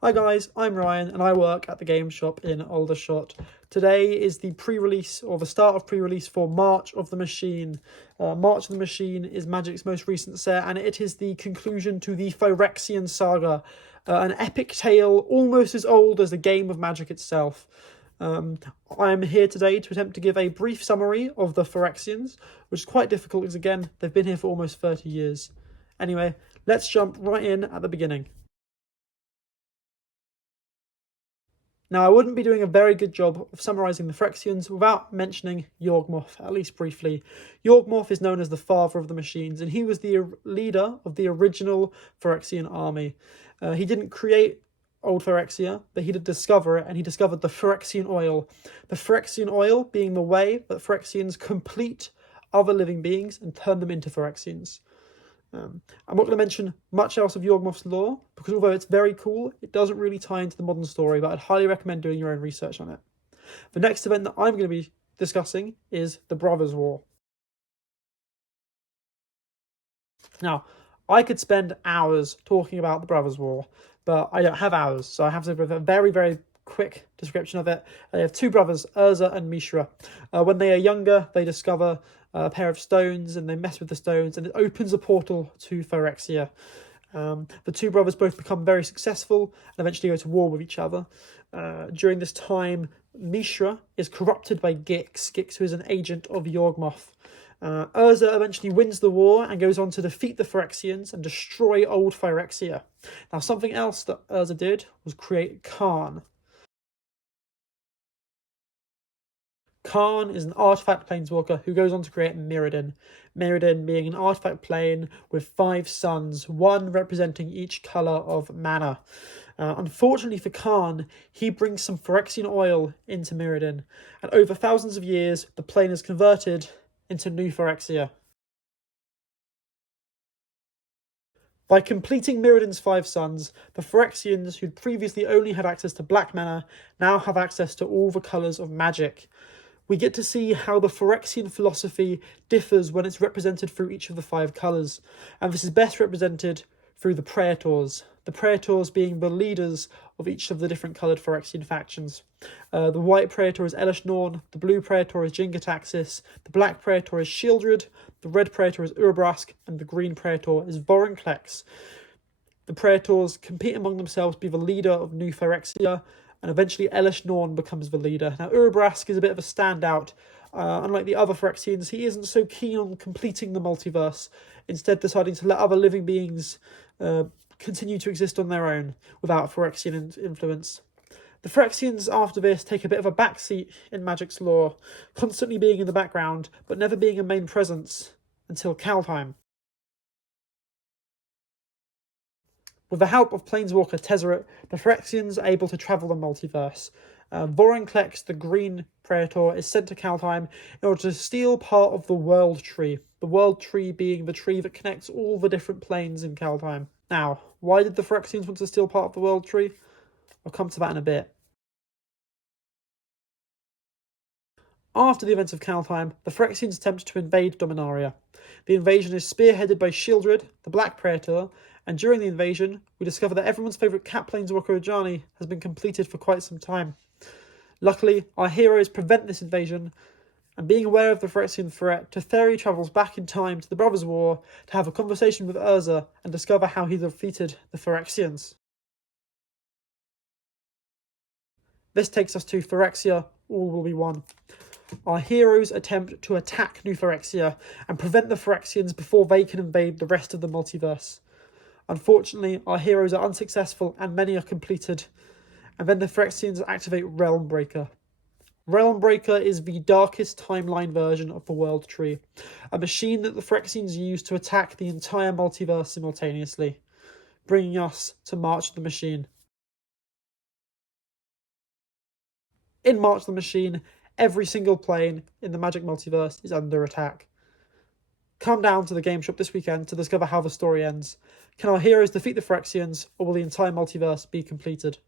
Hi guys, I'm Ryan and I work at the game shop in Aldershot. Today is the pre-release or the start of pre-release for March of the Machine. March of the Machine is Magic's most recent set and it is the conclusion to the Phyrexian saga, an epic tale almost as old as the game of Magic itself. I'm here today to attempt to give a brief summary of the Phyrexians, which is quite difficult because again, they've been here for almost 30 years. Anyway, let's jump right in at the beginning. Now, I wouldn't be doing a very good job of summarising the Phyrexians without mentioning YAWGMOTH, at least briefly. YAWGMOTH is known as the father of the machines, and he was the leader of the original Phyrexian army. He didn't create old Phyrexia, but he did discover it, and he discovered the Phyrexian oil. The Phyrexian oil being the way that Phyrexians complete other living beings and turn them into Phyrexians. I'm not going to mention much else of YAWGMOTH's lore, because although it's very cool, it doesn't really tie into the modern story, but I'd highly recommend doing your own research on it. The next event that I'm going to be discussing is the Brothers' War. Now, I could spend hours talking about the Brothers' War, but I don't have hours, so I have to give a very, very quick description of it. They have two brothers, Urza and Mishra. When they are younger, they discover a pair of stones and they mess with the stones and it opens a portal to Phyrexia. The two brothers both become very successful and eventually go to war with each other. During this time, Mishra is corrupted by Gix, who is an agent of YAWGMOTH. Urza eventually wins the war and goes on to defeat the Phyrexians and destroy old Phyrexia. Now, something else that Urza did was create Khan. Khan is an artifact planeswalker who goes on to create Mirrodin. Mirrodin being an artifact plane with 5 suns, one representing each colour of mana. Unfortunately for Khan, he brings some Phyrexian oil into Mirrodin, and over thousands of years, the plane is converted into new Phyrexia. By completing Mirrodin's 5 suns, the Phyrexians, who'd previously only had access to black mana, now have access to all the colours of magic. We get to see how the Phyrexian philosophy differs when it's represented through each of the 5 colours, and this is best represented through the Praetors. The Praetors being the leaders of each of the different coloured Phyrexian factions. The white Praetor is Elesh Norn, the blue Praetor is Jin-Gitaxias, the black Praetor is Shieldred, the red Praetor is Urabrask, and the green Praetor is Vorinclex. The Praetors compete among themselves to be the leader of New Phyrexia, and eventually Elesh Norn becomes the leader. Now, Urabrask is a bit of a standout. Unlike the other Phyrexians, he isn't so keen on completing the multiverse, instead deciding to let other living beings continue to exist on their own without Phyrexian influence. The Phyrexians after this take a bit of a backseat in Magic's lore, constantly being in the background, but never being a main presence until Kaldheim. With the help of Planeswalker Tezzeret, the Phyrexians are able to travel the multiverse. Vorinclex, the green Praetor, is sent to Kaldheim in order to steal part of the World Tree. The World Tree being the tree that connects all the different planes in Kaldheim. Now, why did the Phyrexians want to steal part of the World Tree? I'll come to that in a bit. After the events of Kaldheim, the Phyrexians attempt to invade Dominaria. The invasion is spearheaded by Shieldred, the Black Praetor, and during the invasion, we discover that everyone's favourite cat planeswalker Ajani has been completed for quite some time. Luckily, our heroes prevent this invasion, and being aware of the Phyrexian threat, Teferi travels back in time to the Brothers' War to have a conversation with Urza and discover how he defeated the Phyrexians. This takes us to Phyrexia, all will be one. Our heroes attempt to attack New Phyrexia and prevent the Phyrexians before they can invade the rest of the multiverse. Unfortunately, our heroes are unsuccessful and many are completed, and then the Phyrexians activate Realm Breaker. Realm Breaker is the darkest timeline version of the World Tree, a machine that the Phyrexians use to attack the entire multiverse simultaneously, bringing us to March of the Machine. In March of the Machine, every single plane in the Magic multiverse is under attack. Come down to the game shop this weekend to discover how the story ends. Can our heroes defeat the Phyrexians, or will the entire multiverse be completed?